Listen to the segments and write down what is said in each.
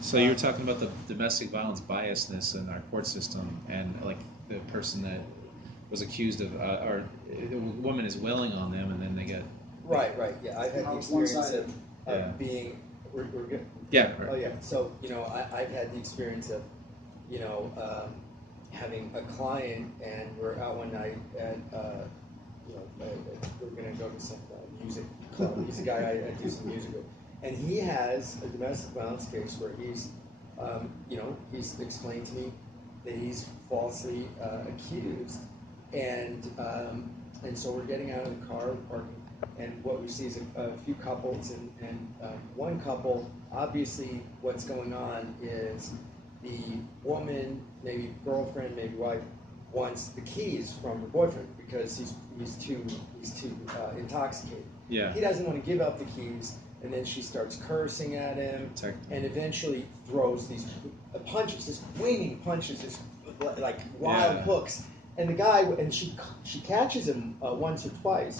So you were talking about the domestic violence biasness in our court system, and like the person that was accused of, or the woman is wailing on them, and then they get Right, right. Yeah, I've had the experience of Yeah. being. We're good. Yeah. Right. Oh yeah. So I've had the experience of, you know, having a client, and we're out one night at, we're gonna go to some music club. He's a guy I do some music with, and he has a domestic violence case where he's explained to me that he's falsely accused, and so we're getting out of the car, parking, and what we see is a few couples, and one couple, obviously what's going on is the woman, maybe girlfriend, maybe wife, wants the keys from her boyfriend because he's too intoxicated. Yeah. He doesn't want to give up the keys, and then she starts cursing at him, and eventually throws these punches, just winging punches, just like wild hooks. And the guy, and she catches him once or twice,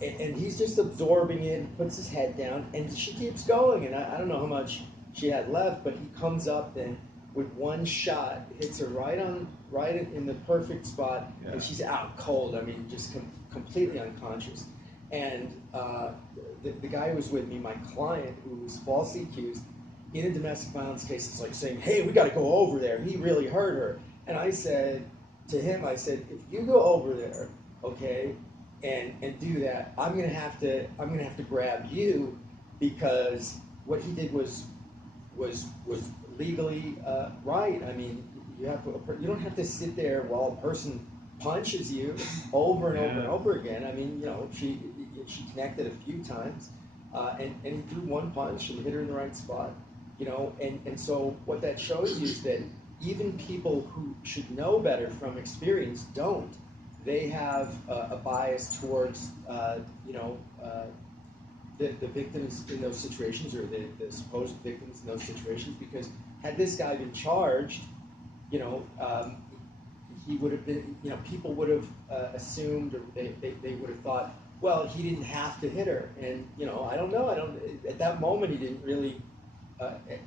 and he's just absorbing it, puts his head down, and she keeps going. And I don't know how much she had left, but he comes up and with one shot hits her right in the perfect spot, and she's out cold. I mean, just completely unconscious. And the guy who was with me, my client, who was falsely accused in a domestic violence case, is like saying, "Hey, we got to go over there. He really hurt her." And I said to him, if you go over there, okay, and do that, I'm gonna have to grab you, because what he did was legally right. I mean, you don't have to sit there while a person punches you over and over and over again. I mean, she connected a few times, and he threw one punch and hit her in the right spot, and so what that shows you is that even people who should know better from experience don't. They have a bias towards, the victims in those situations, or the supposed victims in those situations, because had this guy been charged, he would have been, people would have assumed, or they would have thought, well, he didn't have to hit her. And, I don't know. At that moment, he didn't really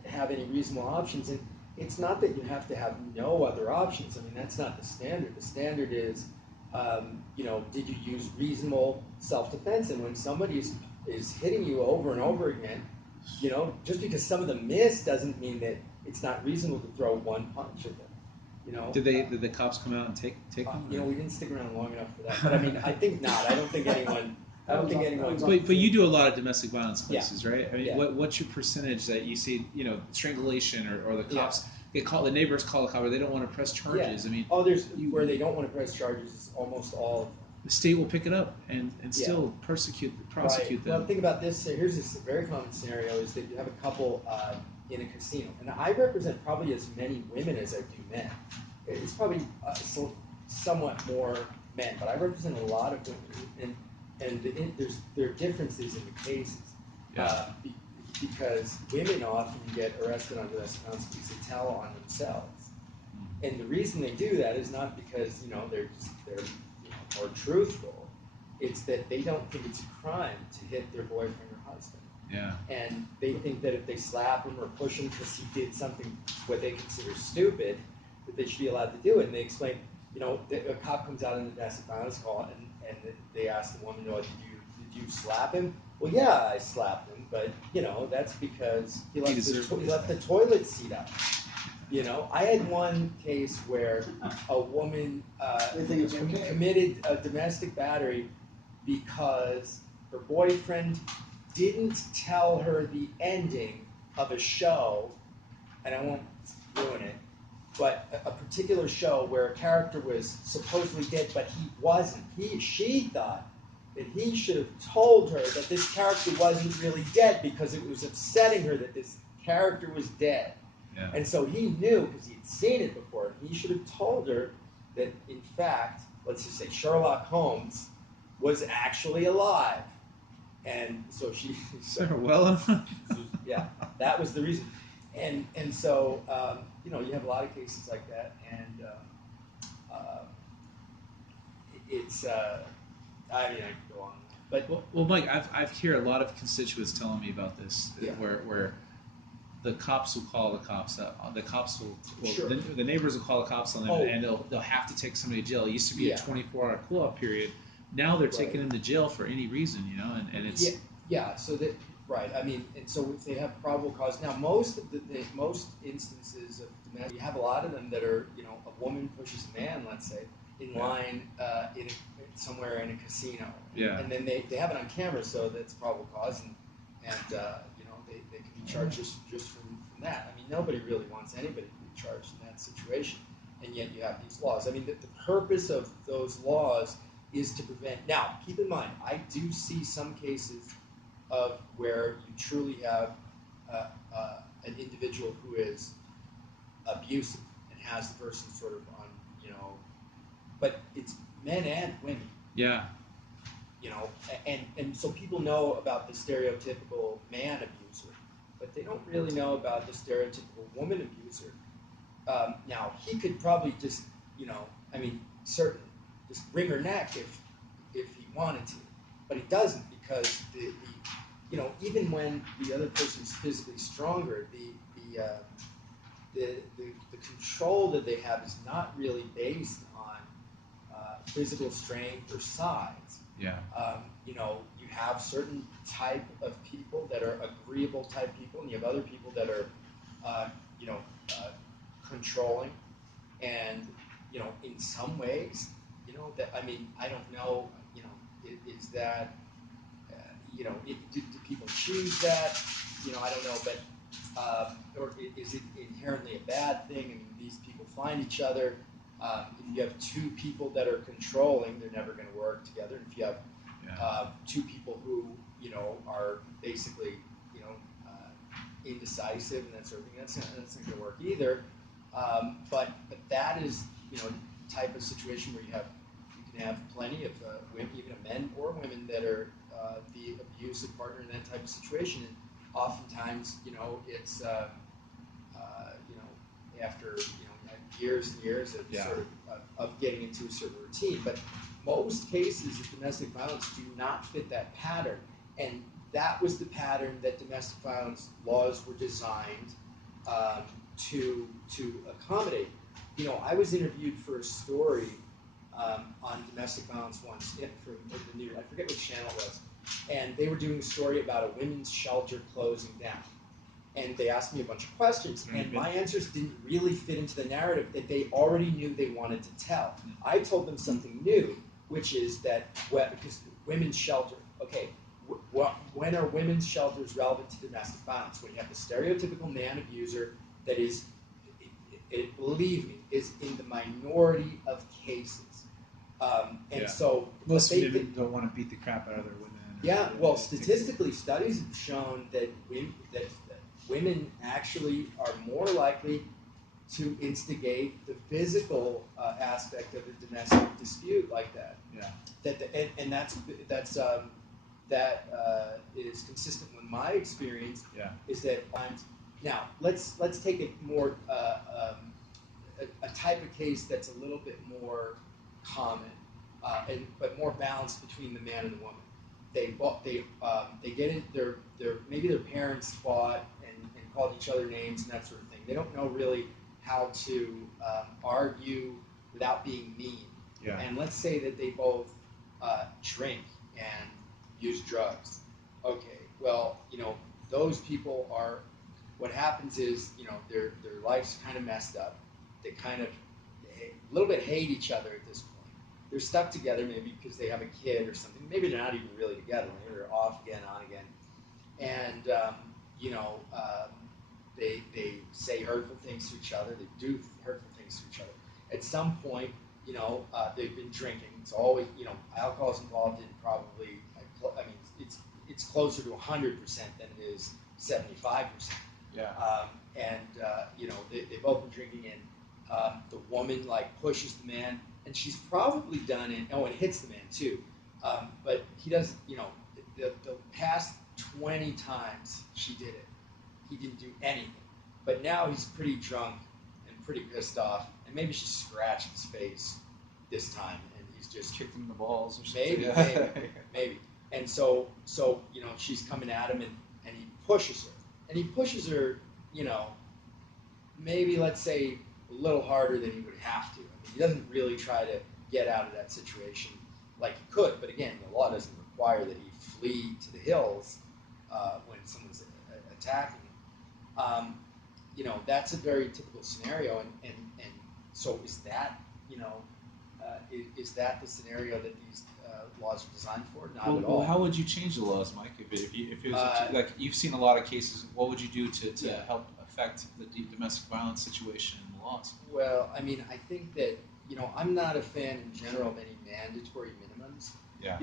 have any reasonable options. And it's not that you have to have no other options. I mean, that's not the standard. The standard is, did you use reasonable self-defense? And when somebody is hitting you over and over again, just because some of them miss doesn't mean that it's not reasonable to throw one punch at them. Did the cops come out and take them? We didn't stick around long enough for that. But I mean, I think not. I don't think anyone. But you do a lot of domestic violence cases, right? I mean, Yeah. what's your percentage that you see, strangulation or the cops get called, the neighbors call the cop, or they don't want to press charges? Yeah. I mean, where they don't want to press charges is almost all. The state will pick it up and still prosecute them. Well, think about this. Here's this very common scenario: is that you have a couple in a casino, and I represent probably as many women as I do men. It's probably somewhat more men, but I represent a lot of women, and there are differences in the cases. Because women often get arrested on domestic violence because they tell on themselves, and the reason they do that is not because they're more truthful. It's that they don't think it's a crime to hit their boyfriend or husband. Yeah. And they think that if they slap him or push him because he did something what they consider stupid, that they should be allowed to do it. And they explain, a cop comes out in the domestic violence call, and they ask the woman, did you slap him? Well, yeah, I slapped him, but that's because he left the toilet seat up. I had one case where a woman committed a domestic battery because her boyfriend didn't tell her the ending of a show, and I won't ruin it, but a particular show where a character was supposedly dead, but he wasn't. She thought that he should have told her that this character wasn't really dead because it was upsetting her that this character was dead. Yeah. And so he knew, because he'd seen it before, he should have told her that, in fact, let's just say Sherlock Holmes was actually alive. And so she... yeah, that was the reason. And so, you have a lot of cases like that, and it's... I could go on. But well, Mike, I've heard a lot of constituents telling me about this, Yeah. where the cops will call the cops up. The cops will, Sure. the neighbors will call the cops on them, Oh. and they'll have to take somebody to jail. It used to be Yeah. a 24-hour cool-off period. Now they're Right. taking them to jail for any reason, and it's yeah. So that right. I mean, and so if they have probable cause. Now, most instances of domestic, you have a lot of them that are, a woman pushes a man, let's say, in line somewhere in a casino. Yeah. And then they have it on camera, so that's probable cause, and they can be charged just from that. I mean, nobody really wants anybody to be charged in that situation, and yet you have these laws. I mean, the purpose of those laws is to prevent. Now, keep in mind, I do see some cases of where you truly have an individual who is abusive and has the person sort of on, but it's men and women. Yeah. And so people know about the stereotypical man abuser, but they don't really know about the stereotypical woman abuser. Now, he could probably just, certainly just wring her neck if he wanted to, but he doesn't, because the even when the other person's physically stronger, the control that they have is not really based on physical strength or size. Yeah. You have certain type of people that are agreeable type people, and you have other people that are, controlling, and in some ways, that I don't know, is that, do people choose that? I don't know, but or is it inherently a bad thing? I mean, these people find each other. If you have two people that are controlling, they're never going to work together. And if you have two people who are basically indecisive and that sort of thing, that's not going to work either. But that is the type of situation where you can have plenty of women, even men or women, that are the abusive partner in that type of situation. And oftentimes, it's after years and years of sort of getting into a certain routine. But most cases of domestic violence do not fit that pattern, and that was the pattern that domestic violence laws were designed to accommodate. I was interviewed for a story on domestic violence once from the news. I forget which channel it was, and they were doing a story about a women's shelter closing down. And they asked me a bunch of questions, and my answers didn't really fit into the narrative that they already knew they wanted to tell. I told them something new, which is that, because women's shelter, okay, when are women's shelters relevant to domestic violence? When you have the stereotypical man abuser that is, believe me, is in the minority of cases. So most women don't want to beat the crap out of their women. Yeah, well, statistically, studies have shown that women actually are more likely to instigate the physical aspect of a domestic dispute like that. Yeah. That is consistent with my experience. Yeah. Is that now let's take it more a type of case that's a little bit more common, but more balanced between the man and the woman. They get in, maybe their parents fought and called each other names and that sort of thing. They don't know really how to argue without being mean. Yeah. And let's say that they both drink and use drugs. Okay, well, those people are, what happens is, their life's kind of messed up. They kind of a little bit hate each other at this point. They're stuck together maybe because they have a kid or something. Maybe they're not even really together. Maybe they're off again, on again. And, they say hurtful things to each other. They do hurtful things to each other. At some point, they've been drinking. It's always, alcohol's involved in probably, it's closer to 100% than it is 75%. Yeah. They've both been drinking, and the woman pushes the man, and she's probably done it. Oh, and hits the man too. But he doesn't. The past 20 times she did it, he didn't do anything. But now he's pretty drunk and pretty pissed off, and maybe she scratched his face this time, and he's just kicked him in the balls or something. Maybe. And so she's coming at him, and he pushes her, you know, maybe let's say a little harder than he would have to. I mean, he doesn't really try to get out of that situation like he could, but again, the law doesn't require that he flee to the hills when someone's attacking him. That's a very typical scenario, and so is that, is that the scenario that these laws are designed for? Not at all. Well, how would you change the laws, Mike? If it was like you've seen a lot of cases, what would you do to help affect the domestic violence situation in the laws? Well, I mean, I think that I'm not a fan in general of any mandatory minimums. Yeah.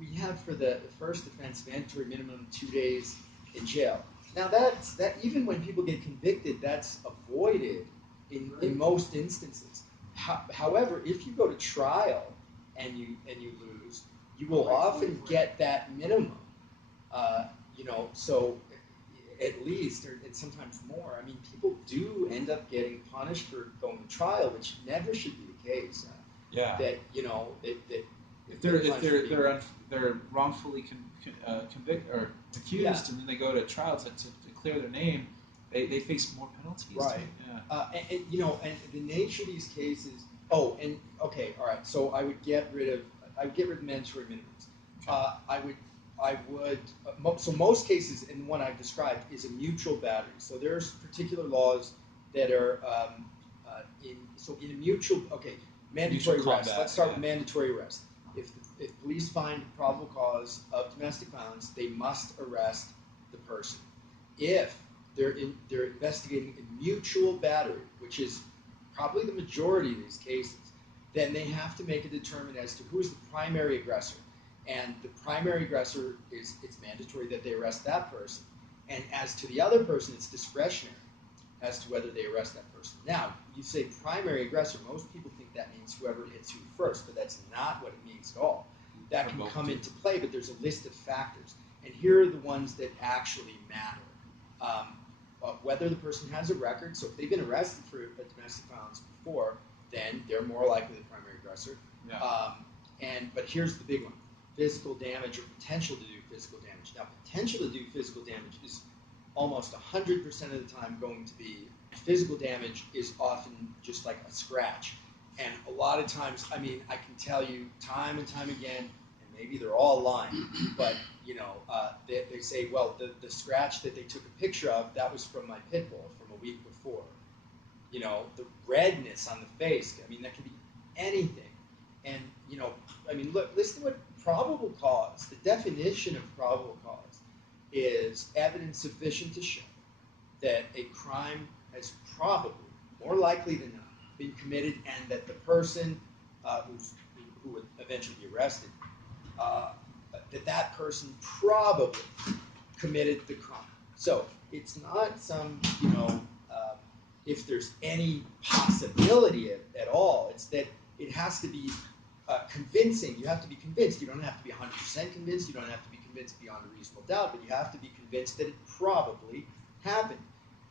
We have for the first offense mandatory minimum 2 days in jail. Now that even when people get convicted, that's avoided in most instances. However, if you go to trial and you lose, you will often get that minimum. So at least, and sometimes more. I mean, people do end up getting punished for going to trial, which never should be the case. That if they're wrongfully convicted or accused, and then they go to trial to clear their name, they face more penalties. Right. Yeah. And the nature of these cases. Oh, and okay, all right. So I would get rid of mandatory minimums. Okay. So most cases, and the one I've described is a mutual battery. So there's particular laws that are in a mutual. Okay, mandatory arrest. Let's start with mandatory arrest. If police find probable cause of domestic violence, they must arrest the person. If they're investigating a mutual battery, which is probably the majority of these cases, then they have to make a determination as to who's the primary aggressor. And the primary aggressor it's mandatory that they arrest that person. And as to the other person, it's discretionary as to whether they arrest that person. Now, you say primary aggressor, most people think that means whoever hits who first, but that's not what it means at all. That can come into play, but there's a list of factors. And here are the ones that actually matter. Whether the person has a record, so if they've been arrested for domestic violence before, then they're more likely the primary aggressor. Yeah. But here's the big one: physical damage or potential to do physical damage. Now, potential to do physical damage is almost 100% of the time going to be physical damage is often just like a scratch. And a lot of times, I mean, I can tell you time and time again, and maybe they're all lying, but they say, well, the scratch that they took a picture of, that was from my pit bull from a week before. The redness on the face, I mean, that can be anything. And, I mean, look, listen to what probable cause, the definition of probable cause is evidence sufficient to show that a crime has probably, more likely than not, been committed, and that the person who would eventually be arrested, that person probably committed the crime. So it's not some, if there's any possibility at all, it's that it has to be convincing. You have to be convinced. You don't have to be 100% convinced. You don't have to be convinced beyond a reasonable doubt, but you have to be convinced that it probably happened.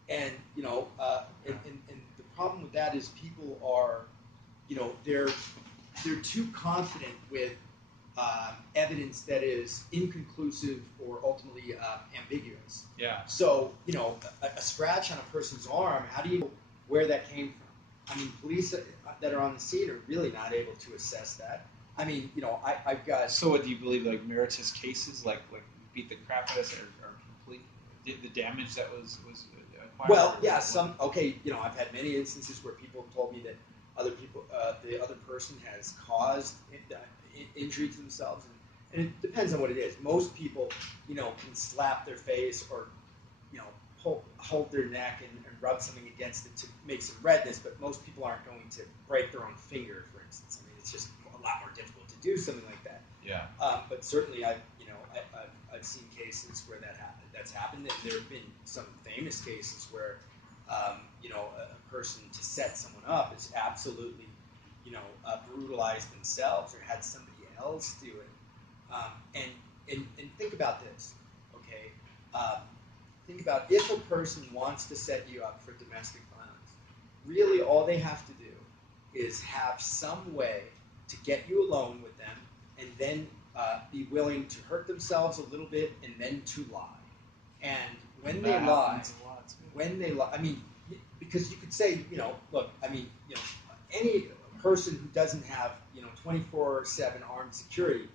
And and the problem with that is people are, they're too confident with evidence that is inconclusive or ultimately ambiguous. Yeah. So a scratch on a person's arm, how do you know where that came from? I mean, police that are on the scene are really not able to assess that. I mean, I've got. So, what do you believe? Like meritorious cases, like beat the crap out of us, or complete the damage that was acquired? Well, yeah, some. Okay, I've had many instances where people have told me that the other person has caused injury to themselves, and it depends on what it is. Most people, can slap their face or, hold their neck and rub something against it to make some redness, but most people aren't going to break their own finger, for instance. I mean, it's just a lot more difficult to do something like that. Yeah. But certainly, I've seen cases where that's happened, and there have been some famous cases where, a person to set someone up is absolutely, brutalized themselves or had somebody else do it. And think about this, okay? Think about if a person wants to set you up for domestic violence, really all they have to do is have some way to get you alone with them and then be willing to hurt themselves a little bit and then to lie. And when And they that lie, happens a lot, too. I mean, because you could say, look, I mean, any person who doesn't have, 24/7 armed security,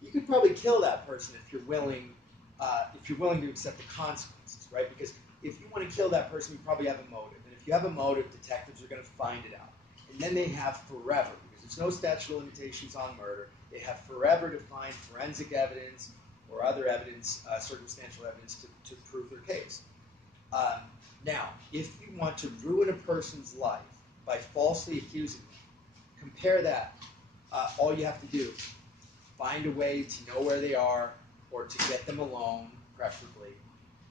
you could probably kill that person if you're willing to accept the consequences, right? Because if you want to kill that person, you probably have a motive. And if you have a motive, detectives are going to find it out. And then they have forever, because there's no statute of limitations on murder. They have forever to find forensic evidence or other evidence, circumstantial evidence, to prove their case. Now, if you want to ruin a person's life by falsely accusing them, compare that. All you have to do, find a way to know where they are or to get them alone, preferably,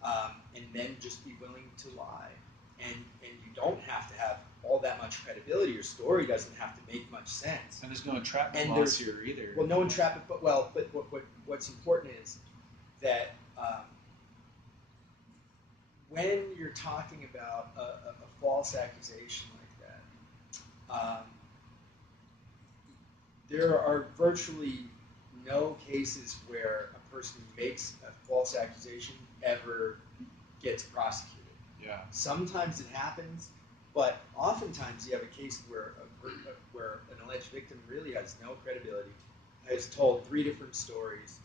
and then just be willing to lie. And you don't have to have all that much credibility. Your story doesn't have to make much sense. And there's no entrapment laws here either. Well, no entrapment, but what's important is that when you're talking about a false accusation like that, there are virtually no cases where a person who makes a false accusation ever gets prosecuted. Yeah. Sometimes it happens, but oftentimes you have a case where an alleged victim really has no credibility, has told 3 different stories,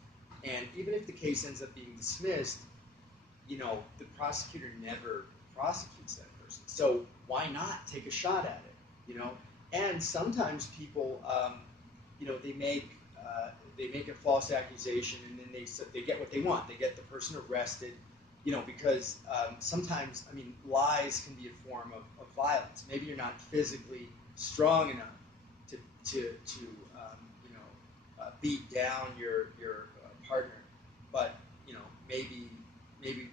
and even if the case ends up being dismissed, the prosecutor never prosecutes that person. So why not take a shot at it? And sometimes people, they make a false accusation, and then they get what they want. They get the person arrested, because sometimes, lies can be a form of violence. Maybe you're not physically strong enough to beat down your partner, but maybe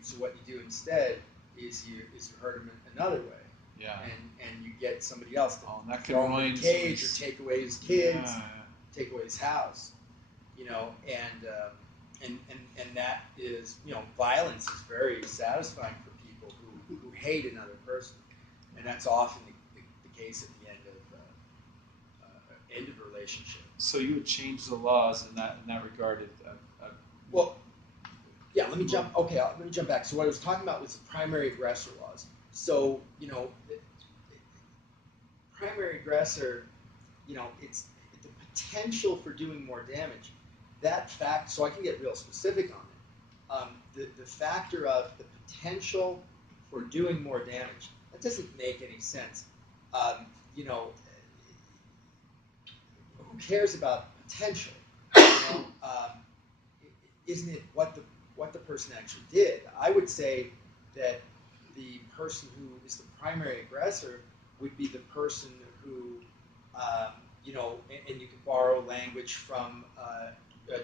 so what you do instead is you hurt him another way. Yeah. And you get somebody else to throw him in the cage or take away his kids, take away his house, and that is, violence is very satisfying for people who hate another person, and that's often the case at the end of a relationship. So you would change the laws in that regard. Well, yeah. Let me jump back. So what I was talking about was the primary aggressor laws. So primary aggressor, it's the potential for doing more damage. That fact, so I can get real specific on it. The factor of the potential for doing more damage, that doesn't make any sense. Who cares about potential? Isn't it what the person actually did? I would say that the person who is the primary aggressor would be the person who, and you can borrow language from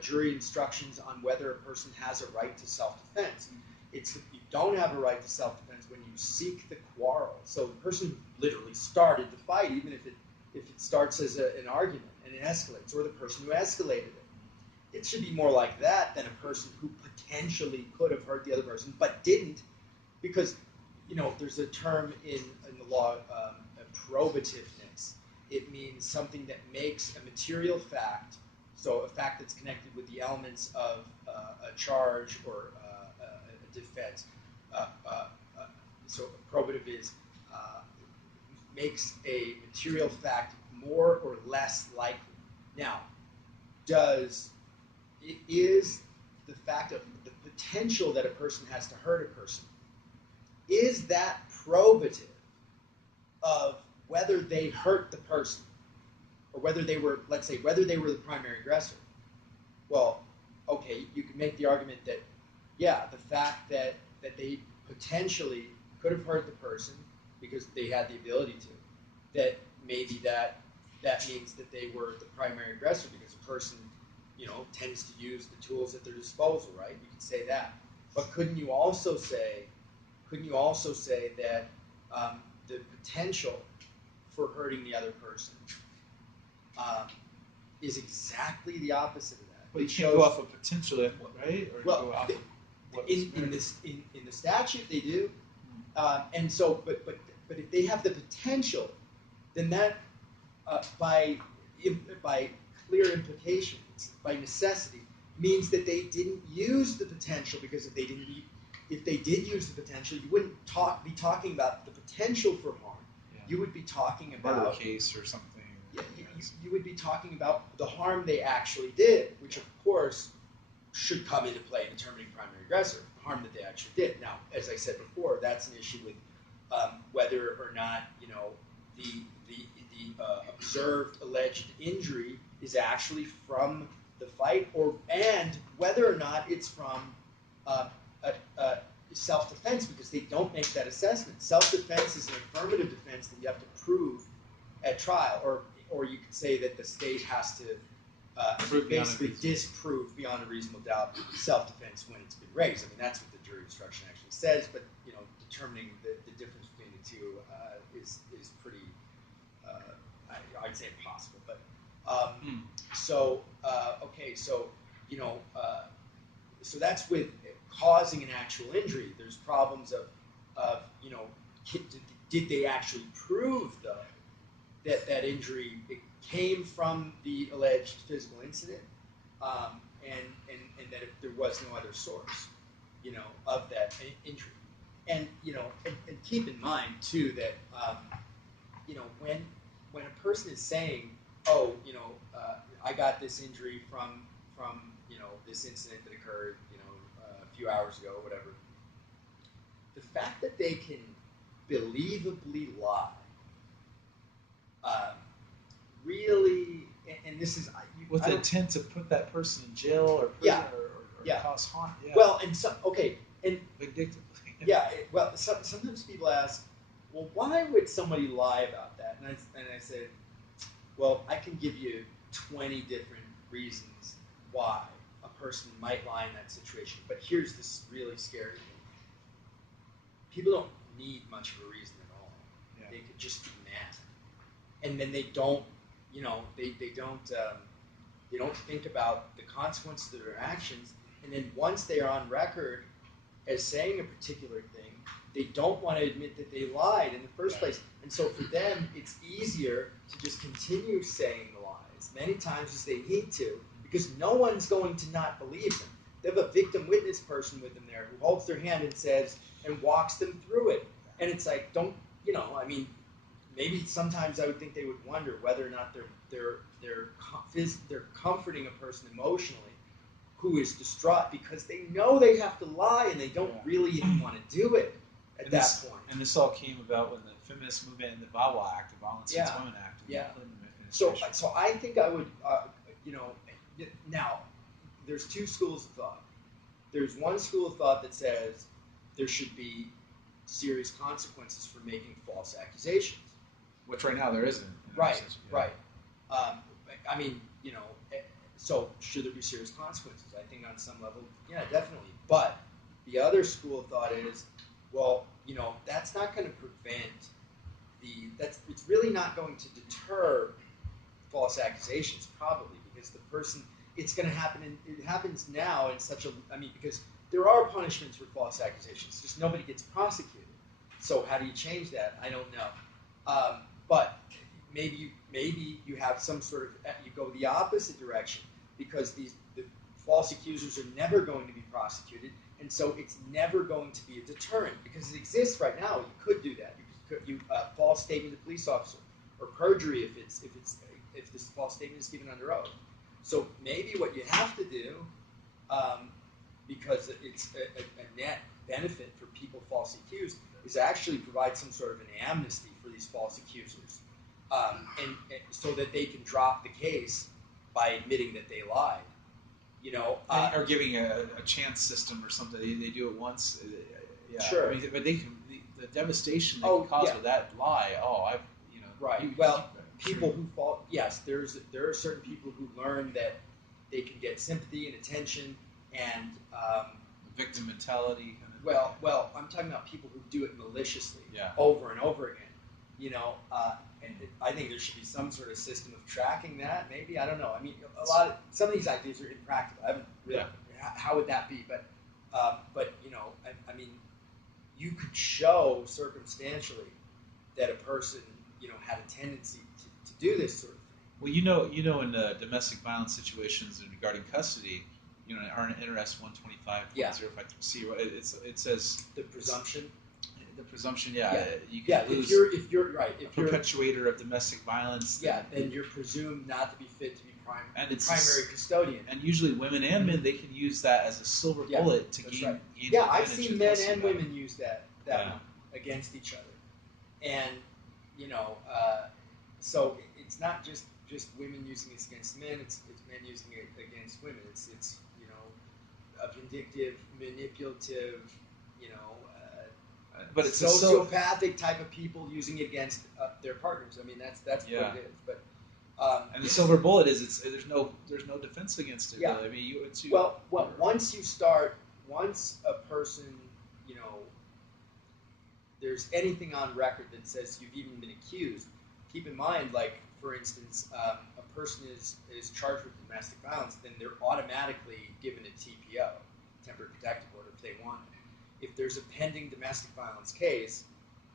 jury instructions on whether a person has a right to self-defense. You don't have a right to self-defense when you seek the quarrel. So the person who literally started the fight, even if it starts as an argument and it escalates, or the person who escalated it. It should be more like that than a person who potentially could have hurt the other person but didn't, because there's a term in the law, probativeness. It means something that makes a material fact, so a fact that's connected with the elements of a charge or a defense. So probative is makes a material fact more or less likely. Now, is the fact of the potential that a person has to hurt a person, is that probative of whether they hurt the person, or whether they were, let's say, whether they were the primary aggressor? Well, okay, you can make the argument that, yeah, the fact that they potentially could have hurt the person because they had the ability to, that maybe that means that they were the primary aggressor because a person, tends to use the tools at their disposal, right? You could say that. But couldn't you also say that the potential for hurting the other person is exactly the opposite of that? But you can't go off of potential, right? Or well, go off of what in the statute they do, and so, but if they have the potential, then that by clear implications, by necessity, means that they didn't use the potential, because if they did use the potential, you wouldn't be talking about the potential for harm. Yeah. You would be talking about murder case or something. Yeah, you would be talking about the harm they actually did, which of course should come into play in determining primary aggressor, the harm that they actually did. Now, as I said before, that's an issue with whether or not the observed alleged injury is actually from the fight, and whether or not it's from self-defense, because they don't make that assessment. Self-defense is an affirmative defense that you have to prove at trial, or you could say that the state has to basically disprove beyond a reasonable doubt self-defense when it's been raised. I mean, that's what the jury instruction actually says, but determining the difference between the two is pretty, I'd say impossible. But so that's with causing an actual injury. There's problems of did they actually prove though that injury came from the alleged physical incident, and that if there was no other source, of that injury, and keep in mind too that when a person is saying, oh, I got this injury from this incident that occurred a few hours ago, whatever. The fact that they can believably lie. Really, and this is with the intent to put that person in jail or prison or cause harm. Yeah. Well, and vindictively. Sometimes people ask, well, why would somebody lie about that? And I said, well, I can give you 20 different reasons why a person might lie in that situation. But here's this really scary thing: people don't need much of a reason at all. Yeah. They could just be mad, and then they don't. They don't think about the consequences of their actions, and then once they are on record as saying a particular thing, they don't want to admit that they lied in the first place. And so for them, it's easier to just continue saying the lies many times as they need to, because no one's going to not believe them. They have a victim witness person with them there who holds their hand and says, and walks them through it. And it's like, maybe sometimes I would think they would wonder whether or not they're comforting a person emotionally who is distraught, because they know they have to lie and they don't really even want to do it at that point. And this all came about when the feminist movement and the VAWA Act, the Violence Against Women Act, the Clinton administration. So I think I would, now there's two schools of thought. There's one school of thought that says there should be serious consequences for making false accusations. Which right now there isn't. Right. So should there be serious consequences? I think on some level, yeah, definitely. But the other school of thought is, well, that's not going to prevent it's really not going to deter false accusations, probably, because the person, it's going to happen, and it happens now in because there are punishments for false accusations, just nobody gets prosecuted. So how do you change that? I don't know. But maybe you have some sort of, you go the opposite direction, because the false accusers are never going to be prosecuted, and so it's never going to be a deterrent, because it exists right now. You could do that. You false statement to police officer, or perjury if this false statement is given under oath. So maybe what you have to do, because it's a net benefit for people falsely accused, is actually provide some sort of an amnesty for these false accusers, and so that they can drop the case by admitting that they lied. Or giving a chance system or something. They do it once. Sure. But they can, the devastation they can cause with that lie. Right. People who fall. Yes, there are certain people who learn that they can get sympathy and attention and victim mentality. Well, I'm talking about people who do it maliciously, over and over again. And I think there should be some sort of system of tracking that. Maybe, I don't know. I mean, some of these ideas are impractical. I haven't really. How would that be? But I mean, you could show circumstantially that a person, had a tendency to do this sort of thing. Well, in domestic violence situations and regarding custody, are in NRS 125.05 Yeah. C. It says The presumption. The presumption, you Yeah, can lose. If you're right, if you're perpetuator of domestic violence. then you're presumed not to be fit to be and it's primary custodian. And usually women and men, they can use that as a silver bullet to gain. Right. gain Yeah, I've seen men and women use that Yeah. against each other, and so it's not just women using it against men; it's men using it against women. It's a vindictive, manipulative, but it's sociopathic type of people using it against their partners. I mean, that's what it is. But and the silver bullet is there's no defense against it. Yeah. Really. I mean, once a person, there's anything on record that says you've even been accused, keep in mind, like, for instance, a person is charged with domestic violence, then they're automatically given a TPO, temporary protective order, if they want it. If there's a pending domestic violence case,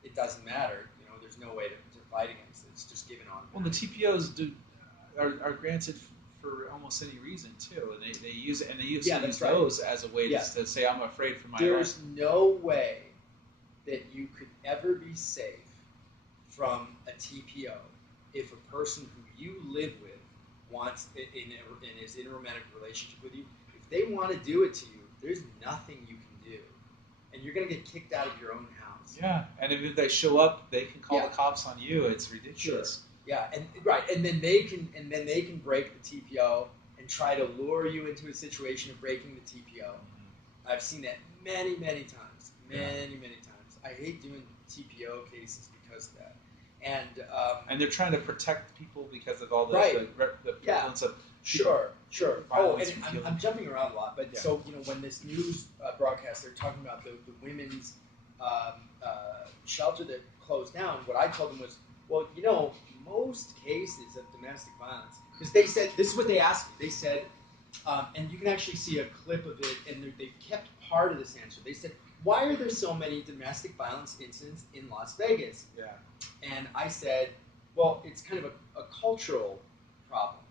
it doesn't matter. There's no way to fight against it. It's just given on. Well, the TPOs are granted for almost any reason too, and they use it, and they use those as a way to say, I'm afraid for my life. There's no way that you could ever be safe from a TPO if a person who you live with wants in is in a romantic relationship with you. If they want to do it to you, there's nothing you can do, and you're going to get kicked out of your own house. Yeah, and if they show up, they can call the cops on you. It's ridiculous. Sure. Yeah, and then they can break the TPO and try to lure you into a situation of breaking the TPO. Mm-hmm. I've seen that many times. Many times. I hate doing TPO cases because of that. And they're trying to protect people because of all the prevalence of sure. Oh, and I'm jumping around a lot, but so when this news broadcast, they're talking about the women's shelter that closed down. What I told them was, well, most cases of domestic violence, because they said this is what they asked me. They said, and you can actually see a clip of it, and they kept part of this answer. They said, why are there so many domestic violence incidents in Las Vegas? Yeah. And I said, well, it's kind of a cultural problem.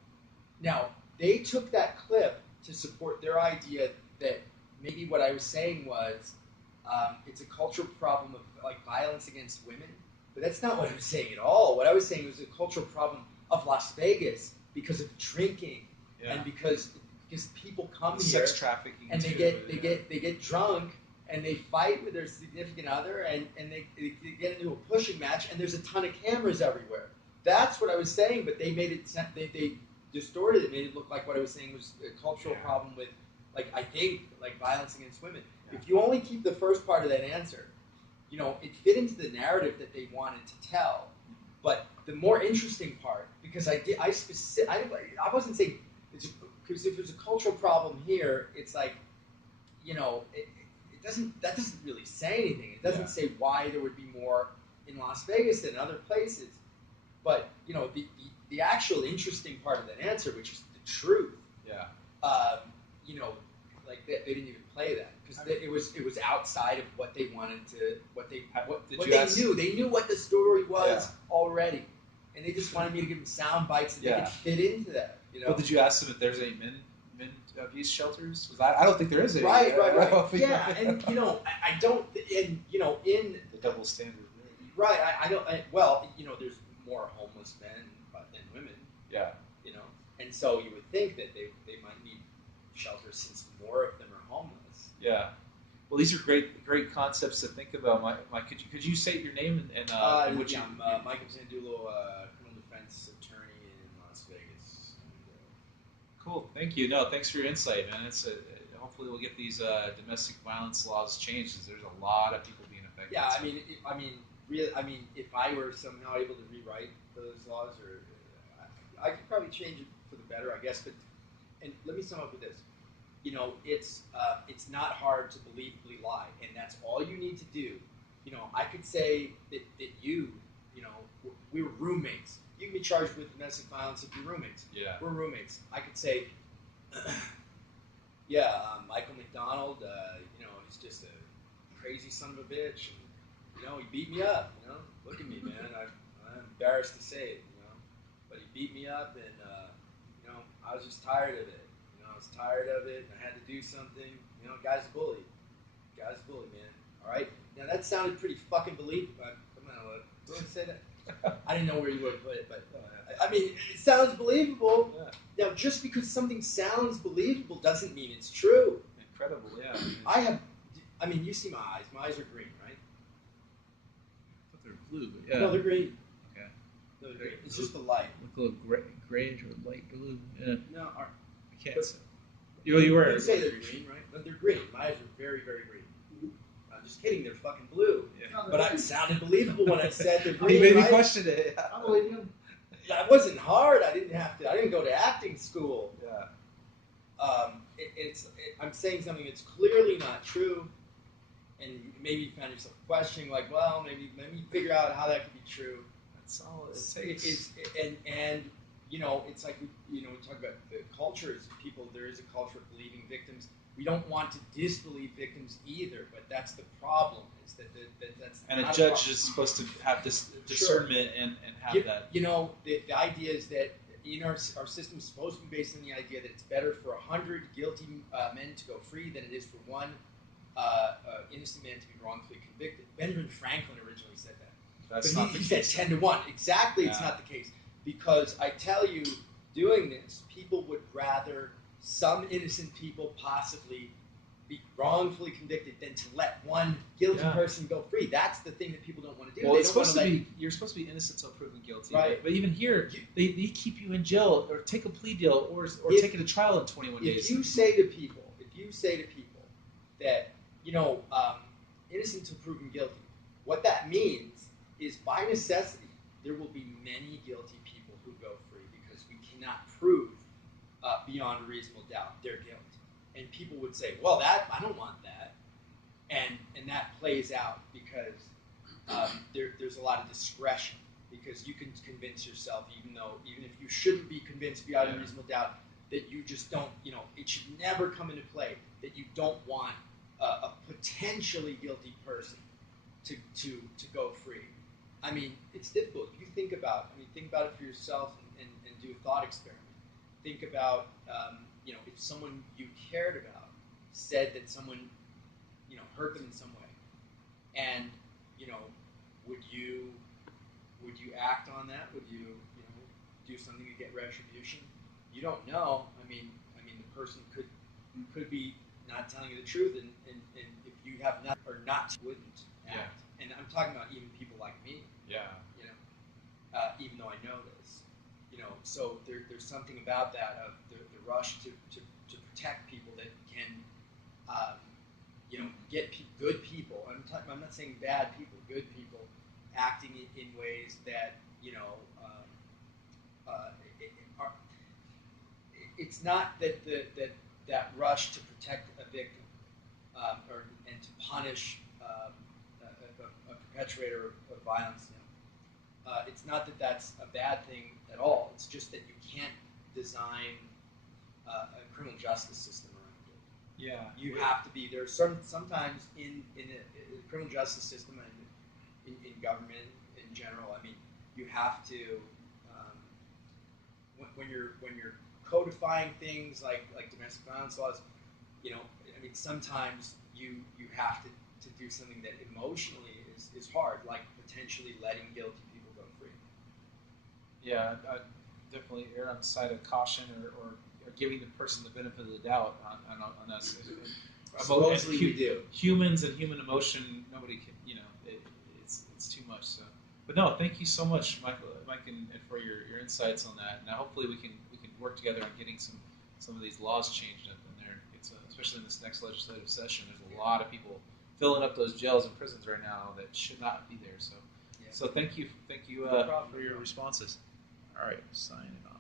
Now, they took that clip to support their idea that maybe what I was saying was it's a cultural problem of like violence against women, but that's not what I was saying at all. What I was saying was a cultural problem of Las Vegas because of drinking and because people come here, sex trafficking, and they get drunk. And they fight with their significant other, and they get into a pushing match, and there's a ton of cameras everywhere. That's what I was saying, but they made it. They distorted it, made it look like what I was saying was a cultural problem with, I think, violence against women. Yeah. If you only keep the first part of that answer, it fit into the narrative that they wanted to tell. But the more interesting part, because I wasn't saying because if there's a cultural problem here, it's like, that doesn't really say anything. It doesn't say why there would be more in Las Vegas than other places. But the actual interesting part of that answer, which is the truth. Yeah. They didn't even play that because it was outside of what they wanted to They knew what the story was already, and they just wanted me to give them sound bites that they could fit into that. Well, did you ask them if there's any men abuse shelters? Because I don't think there is any. Right. Yeah, and I don't, and in the double standard. Right. I don't. There's more homeless men than women. Yeah. And so you would think that they might need shelter since more of them are homeless. Yeah. Well, these are great concepts to think about. Mike, could you say your name and I'm Mike Pandulo, criminal defense attorney in Las Vegas. Cool. Thank you. No, thanks for your insight, man. Hopefully we'll get these domestic violence laws changed, because there's a lot of people being affected. Yeah, if I were somehow able to rewrite those laws, or I could probably change it for the better, I guess. And let me sum up with this. It's not hard to believably lie, and that's all you need to do. I could say that we were roommates. You can be charged with domestic violence if you're roommates. Yeah. We're roommates. I could say, Michael McDonald, he's just a crazy son of a bitch. And, he beat me up, Look at me, man. I'm embarrassed to say it, but he beat me up, and, I was just tired of it. I was tired of it, and I had to do something. You know, guy's a bully. Guy's a bully, man. All right. Now that sounded pretty fucking believable. Come on, what did I say that? I didn't know where you would put it, but I mean, it sounds believable. Yeah. Now, just because something sounds believable doesn't mean it's true. Incredible, yeah. I mean, you see my eyes. My eyes are green, right? I thought they were blue, but yeah. No, they're green. Okay. No, they're green. It's just the light. Look a little grayish or light blue. Yeah. No, I can't say. You were. You say they're green, right? No, they're green. My eyes are very, very green. I'm just kidding. They're fucking blue. Yeah. But I sounded believable when I said they're green. You made me right? question it. I believe you. That wasn't hard. I didn't go to acting school. Yeah. I'm saying something that's clearly not true, and maybe you find yourself questioning, like, well, maybe figure out how that could be true. That's all and you know, it's like we talk about the cultures. People, there is a culture of believing victims. We don't want to disbelieve victims either, but that's the problem. Is that's and a judge is supposed to have this discernment and have that. You know, the idea is that our system is supposed to be based on the idea that it's better for 100 guilty men to go free than it is for one innocent man to be wrongfully convicted. Benjamin Franklin originally said that. But he said 10 to 1. Exactly, yeah. It's not the case. Because I tell you, doing this, people would rather some innocent people possibly be wrongfully convicted than to let one guilty person go free. That's the thing that people don't want to do. Well, you're supposed to be innocent until proven guilty. Right. But even here, they keep you in jail or take a plea deal or take it to trial in 21 days. If you say to people that, innocent until proven guilty, what that means is by necessity, there will be many guilty people who go free because we cannot prove beyond a reasonable doubt their guilt. And people would say, well, I don't want that. And that plays out because there's a lot of discretion because you can convince yourself, even if you shouldn't be convinced beyond a reasonable doubt, that you just don't, it should never come into play that you don't want a potentially guilty person to go free. I mean, it's difficult. You think about it for yourself and do a thought experiment. Think about, if someone you cared about said that someone, hurt them in some way, and, would you act on that? Would you, do something to get retribution? You don't know. I mean, the person could be not telling you the truth, and if you have not or not, wouldn't act. Yeah. And I'm talking about even people like me. Yeah. Even though I know this, so there's something about that of the rush to protect people that can, get good people. I'm not saying bad people, good people, acting in ways that it's not that rush to protect a victim and to punish a perpetrator of violence. It's not that that's a bad thing at all. It's just that you can't design a criminal justice system around it. Yeah, you have to be there. Sometimes in the criminal justice system and in government in general, I mean, you have to when you're codifying things like domestic violence laws. Sometimes you have to do something that emotionally is hard, like potentially letting guilty people go free. Yeah, I definitely err on the side of caution or giving the person the benefit of the doubt on us. Supposedly we do. Humans and human emotion, nobody can, it's too much. So, but no, thank you so much, Mike, and for your insights on that. Now, hopefully we can work together on getting some of these laws changed up in there. Especially in this next legislative session, there's a lot of people filling up those jails and prisons right now that should not be there. So, so thank you for your responses. All right, signing off.